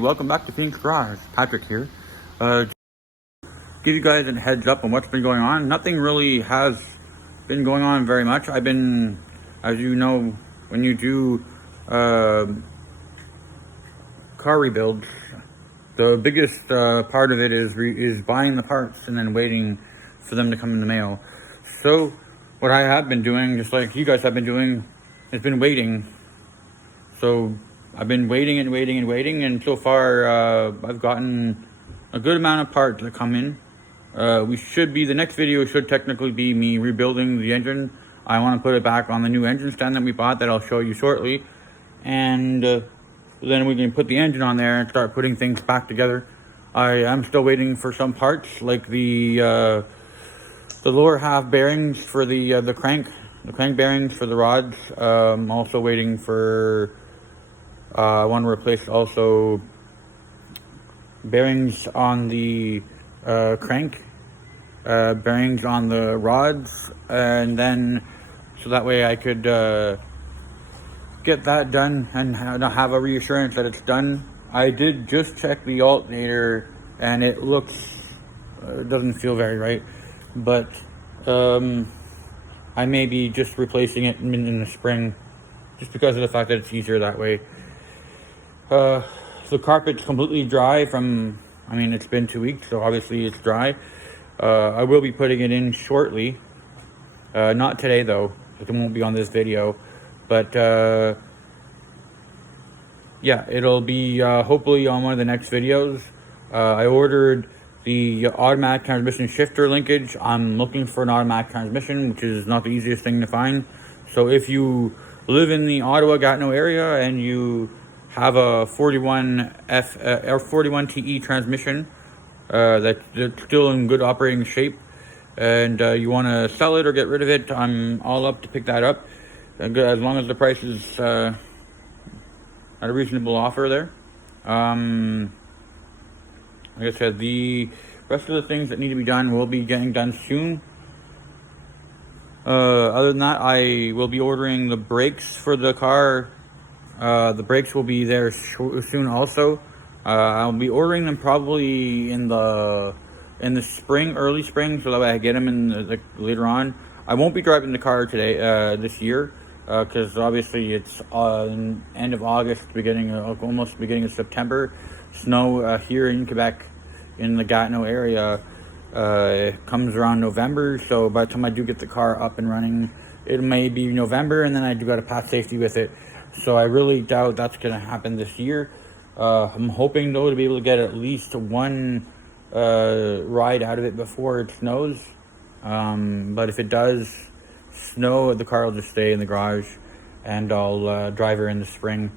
welcome back to Phoenix Garage. Patrick here. Give you guys a heads up on what's been going on. Nothing really has been going on very much. I've been, as you know, when you do car rebuilds, the biggest part of it is buying the parts and then waiting for them to come in the mail. So what I have been doing, just like you guys have been doing, has been waiting. So I've been waiting, and so far I've gotten a good amount of parts that come in. The next video should technically be me rebuilding the engine. I want to put it back on the new engine stand that we bought that I'll show you shortly. And then we can put the engine on there and start putting things back together. I am still waiting for some parts, like the lower half bearings for the crank bearings for the rods. I'm also waiting for, I want to replace also bearings on the crank, bearings on the rods, and then so that way I could get that done and have a reassurance that it's done. I did just check the alternator and it looks, doesn't feel very right, but I may be just replacing it in the spring just because of the fact that it's easier that way. The carpet's completely dry it's been 2 weeks, so obviously it's dry. I will be putting it in shortly. Not today though, it won't be on this video, but yeah, it'll be hopefully on one of the next videos. I ordered the automatic transmission shifter linkage. I'm looking for an automatic transmission, which is not the easiest thing to find. So if you live in the Ottawa-Gatineau area and you have a 41 TE transmission that's still in good operating shape, and you want to sell it or get rid of it, I'm all up to pick that up, as long as the price is at a reasonable offer there. Like I said, the rest of the things that need to be done will be getting done soon. Other than that, I will be ordering the brakes for the car. The brakes will be there soon also. I'll be ordering them probably in the spring, early spring, so that way I get them in later on. I won't be driving the car today, this year, because obviously it's end of August, almost beginning of September. Snow here in Quebec, in the Gatineau area, comes around November. So by the time I do get the car up and running, it may be November, and then I do got to pass safety with it. So I really doubt that's going to happen this year. I'm hoping though to be able to get at least one ride out of it before it snows. But if it does snow, the car will just stay in the garage, and I'll drive her in the spring.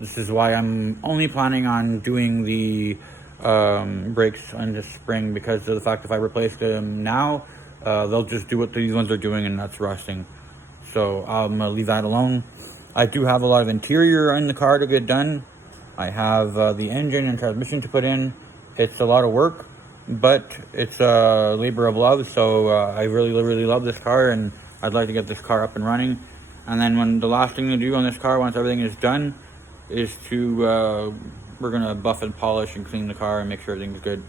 This is why I'm only planning on doing the brakes in the spring, because of the fact if I replace them now, they'll just do what these ones are doing, and that's rusting. So I'm gonna leave that alone. I do have a lot of interior in the car to get done. I have the engine and transmission to put in. It's a lot of work, but it's a labor of love. So I really love this car, and I'd like to get this car up and running. And then the last thing to do on this car, once everything is done, is to we're gonna buff and polish and clean the car and make sure everything's good.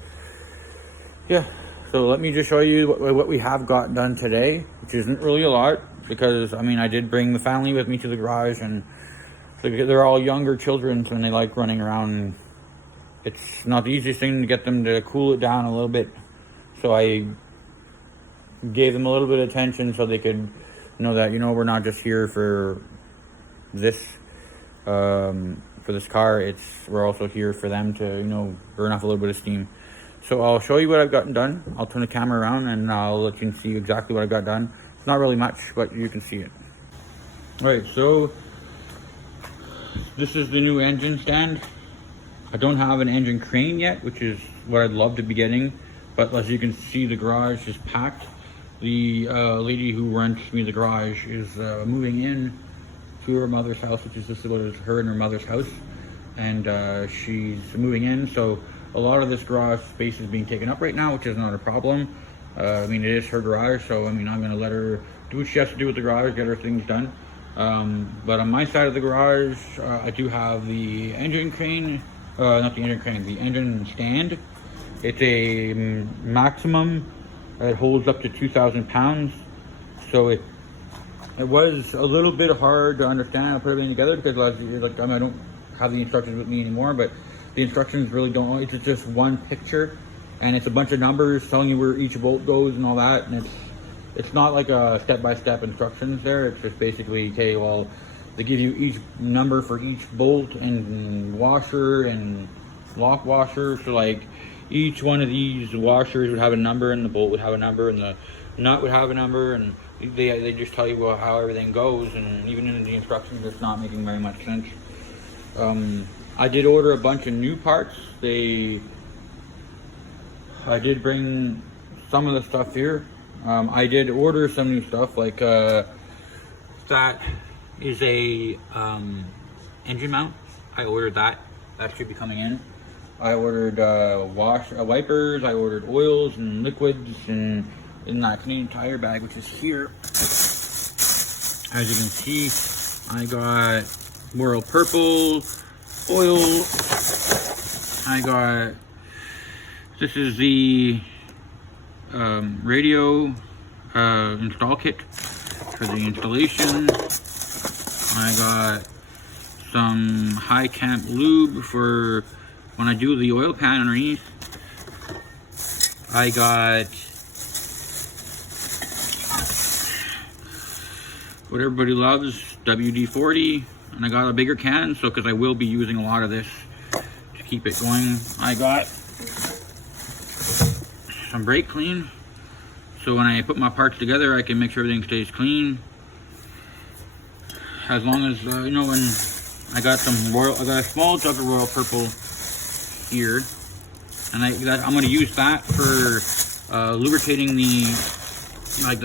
Yeah, so let me just show you what we have got done today, which isn't really a lot, because I did bring the family with me to the garage, and they're all younger children, and they like running around. It's not the easiest thing to get them to cool it down a little bit, so I gave them a little bit of attention so they could know that, we're not just here for this car. We're also here for them to burn off a little bit of steam. So I'll show you what I've gotten done. I'll turn the camera around and I'll let you see exactly what I got done. It's not really much, but you can see it. All right, so this is the new engine stand. I don't have an engine crane yet, which is what I'd love to be getting, but as you can see, the garage is packed. The lady who rents me the garage is moving in to her mother's house, which is just her and her mother's house, and she's moving in, so a lot of this garage space is being taken up right now, which is not a problem. It is her garage, so I'm going to let her do what she has to do with the garage, get her things done. But on my side of the garage, I do have the engine crane not the engine crane, the engine stand. It's a maximum. It holds up to 2,000 pounds. So it was a little bit hard to understand and put everything together because like, I don't have the instructions with me anymore, but the instructions really don't. It's just one picture, and it's a bunch of numbers telling you where each bolt goes and all that. And it's not like a step-by-step instructions there. It's just basically, okay, well, they give you each number for each bolt and washer and lock washer. So like each one of these washers would have a number, and the bolt would have a number, and the nut would have a number, and they just tell you how everything goes. And even in the instructions, it's not making very much sense. I did order a bunch of new parts. I did bring some of the stuff here. I did order some new stuff, like that is a engine mount. I ordered that. That should be coming in. I ordered wipers. I ordered oils and liquids, and in that Canadian Tire bag, which is here. As you can see, I got Royal Purple oil. I got, this is the radio install kit for the installation. I got some high camp lube for when I do the oil pan underneath. I got what everybody loves, WD-40, and I got a bigger can, so because I will be using a lot of this to keep it going. I got some brake clean, so when I put my parts together, I can make sure everything stays clean. As long as you know, when I got I got a small jug of Royal Purple here, and I'm going to use that for lubricating the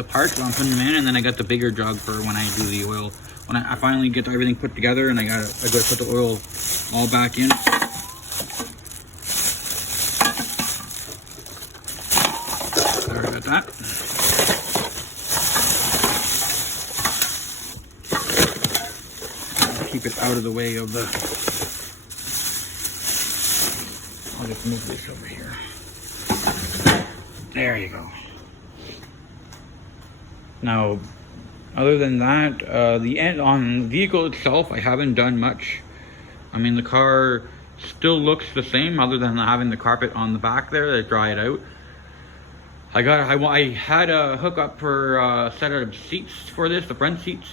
parts when I'm putting them in, and then I got the bigger jug for when I do the oil. When I finally get everything put together, and I gotta put the oil all back in. Sorry about that. Keep it out of the way of the. I'll just move this over here. There you go. Now, other than that, on the vehicle itself, I haven't done much. I mean, the car still looks the same, other than having the carpet on the back there to dry it out. I had a hookup for a set of seats for this, the front seats,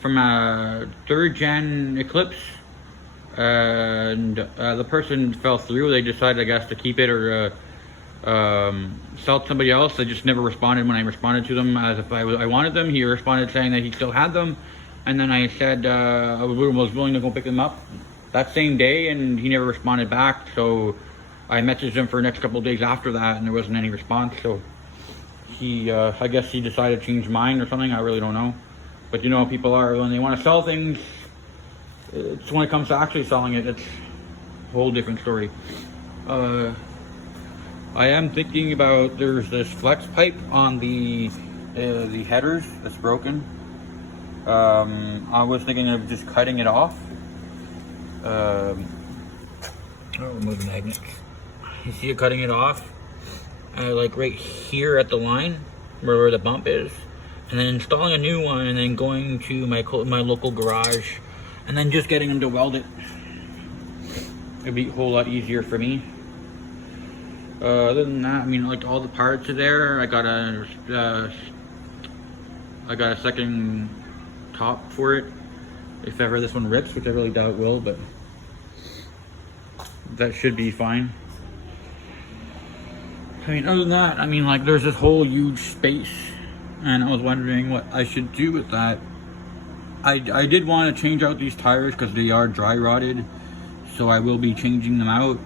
from a 3rd gen Eclipse, and the person fell through. They decided, I guess, to keep it or sell to somebody else. They just never responded when I responded to them as if I wanted them. He responded saying that he still had them, and then I said I was willing to go pick them up that same day, and he never responded back. So I messaged him for the next couple of days after that, and there wasn't any response. So he I guess he decided to change his mind or something. I really don't know, but you know how people are when they want to sell things. It's when it comes to actually selling it, it's a whole different story. I am thinking about, there's this flex pipe on the headers that's broken. I was thinking of just cutting it off. Remove the magnets. You see it cutting it off, like right here at the line where the bump is, and then installing a new one, and then going to my local garage, and then just getting them to weld it. It'd be a whole lot easier for me. Other than that, I mean, like, all the parts are there. I got a second top for it, if ever this one rips, which I really doubt it will, but that should be fine. I mean, other than that, I mean, like, there's this whole huge space, and I was wondering what I should do with that. I did want to change out these tires because they are dry rotted, so I will be changing them out.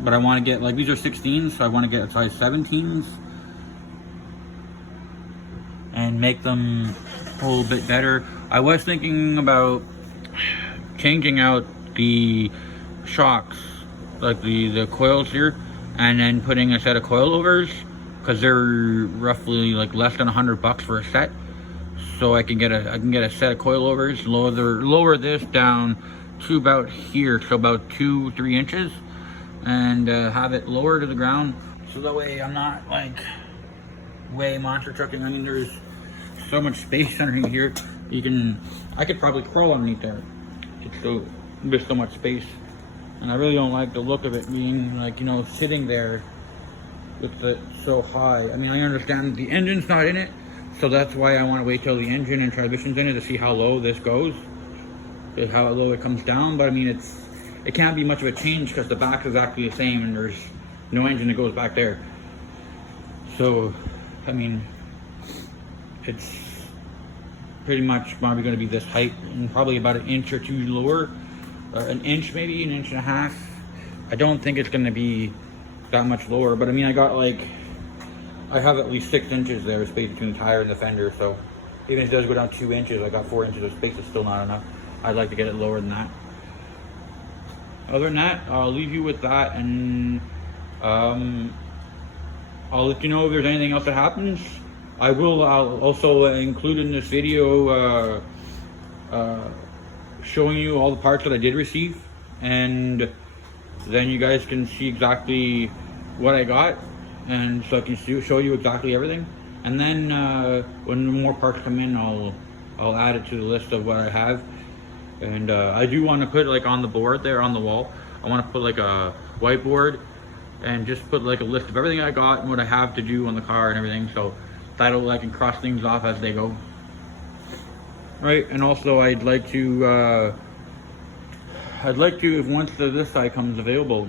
But I want to get, like, these are 16s, so I want to get size 17s and make them a little bit better. I was thinking about changing out the shocks, like the coils here, and then putting a set of coilovers, because they're roughly like less than $100 for a set. So I can get a set of coilovers, lower this down to about here, so about 2-3 inches, and have it lower to the ground, so that way I'm not like way monster trucking. I mean, there's so much space underneath here. I could probably crawl underneath there. There's so much space, and I really don't like the look of it being like, you know, sitting there with it so high. I mean, I understand the engine's not in it, so that's why I want to wait till the engine and transmission's in it to see how low this goes, how low it comes down. But I mean, it can't be much of a change because the back is exactly the same and there's no engine that goes back there. So I mean, it's pretty much probably going to be this height and probably about an inch or two lower, an inch, maybe an inch and a half. I don't think it's going to be that much lower, but I mean, I have at least 6 inches there space between the tire and the fender, so even if it does go down 2 inches, I got 4 inches of space. It's still not enough. I'd like to get it lower than that. Other than that, I'll leave you with that, and I'll let you know if there's anything else that happens. I'll also include in this video showing you all the parts that I did receive, and then you guys can see exactly what I got, and so I can show you exactly everything. And then when more parts come in, I'll add it to the list of what I have. And I do want to put, like, on the board there on the wall, I want to put like a whiteboard and just put like a list of everything I got and what I have to do on the car and everything, so that'll, I can cross things off as they go. Right, and also I'd like to if once this side comes available,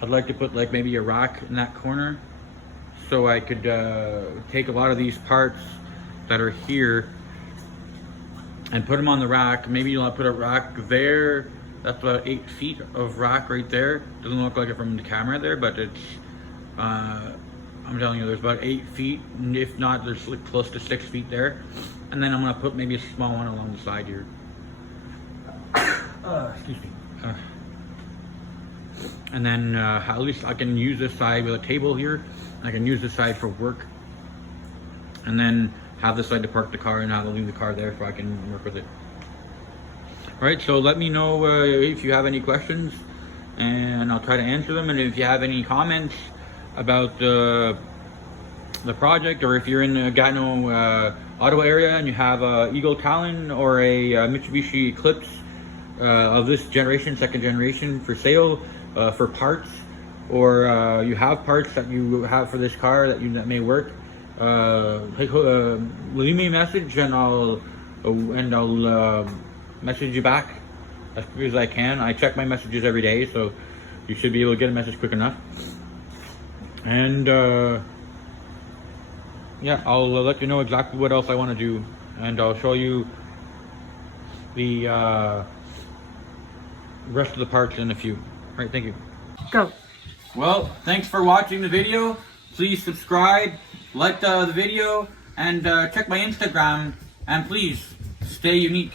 I'd like to put like maybe a rack in that corner, so I could take a lot of these parts that are here and put them on the rack. Maybe you'll put a rack there. That's about 8 feet of rack right there. Doesn't look like it from the camera there, but it's I'm telling you, there's about 8 feet, if not, there's like close to 6 feet there. And then I'm gonna put maybe a small one along the side here. Excuse me. And then at least I can use this side with a table here. I can use this side for work, and then have this side to park the car, and I'll leave the car there so I can work with it. All right, so let me know if you have any questions, and I'll try to answer them. And if you have any comments about the project, or if you're in the Gatineau, Ottawa area and you have a Eagle Talon or a Mitsubishi Eclipse of this generation, second generation, for sale for parts, or you have parts that you have for this car that may work, leave me a message, and I'll message you back as quick as I can. I check my messages every day, so you should be able to get a message quick enough. And yeah, I'll let you know exactly what else I want to do, and I'll show you the rest of the parts in a few. All right, thank you. Go. Well, thanks for watching the video. Please subscribe, like the video, and check my Instagram, and please stay unique.